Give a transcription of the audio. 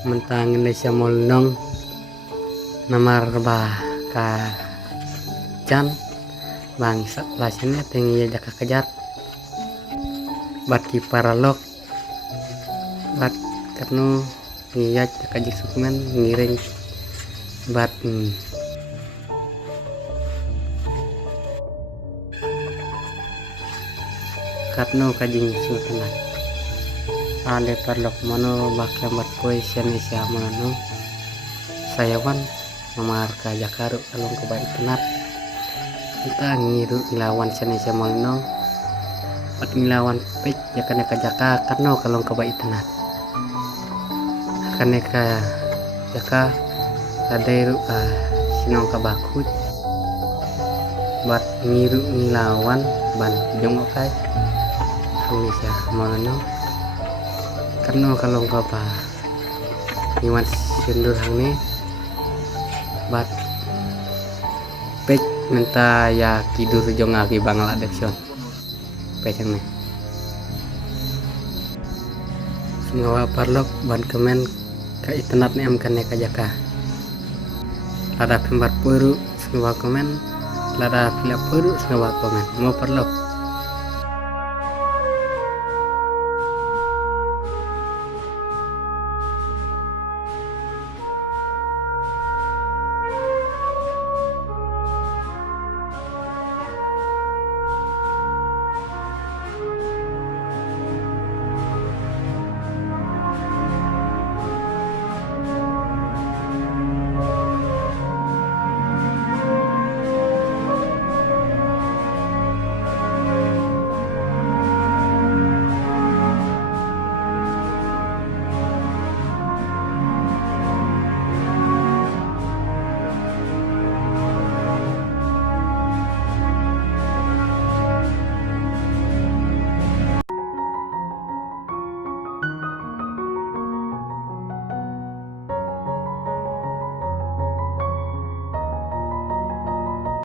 mentang Indonesia molnong namar bah ka jan bangsa lasanya tinggi jaka kejar bat kiparalok bat karena iya jaka jisukuman ngiring bat katno kajing sultan ale parlok mano bakla mat koi Indonesia mano sayawan namar ka jakaru kalong kebaik kenat kita ngiru ilawan Indonesia mano pat ngilawan pek jakane ka jaka karena kalong kebaik kenat kane ka jaka adairu sinong ka bakut bat ngiru ngilawan ban jongok kai Indonesia mano karena kalau nggak apa iwan sindur hang bat pek minta ya tidur jong lagi bangla deksion peceng nih semua parlok ban kemen ka internet nih amkan ka jaka ada pembar puru semua komen lada pilih puru semua komen mau parlok